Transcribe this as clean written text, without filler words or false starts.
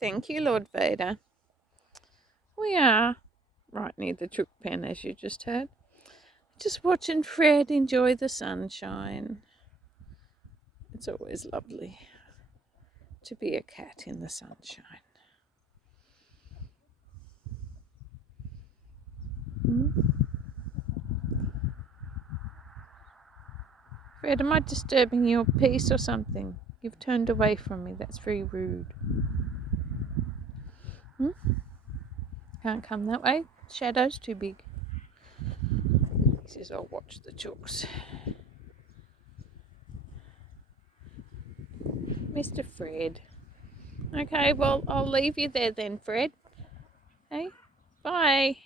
Thank you, Lord Vader. We are right near the chook pen, as you just heard. Just watching Fred enjoy the sunshine. It's always lovely to be a cat in the sunshine. Fred, am I disturbing your peace or something? You've turned away from me. That's very rude. Can't come that way. Shadow's too big. He says, I'll watch the chooks. Mr. Fred. Okay, well, I'll leave you there then, Fred. Hey, bye.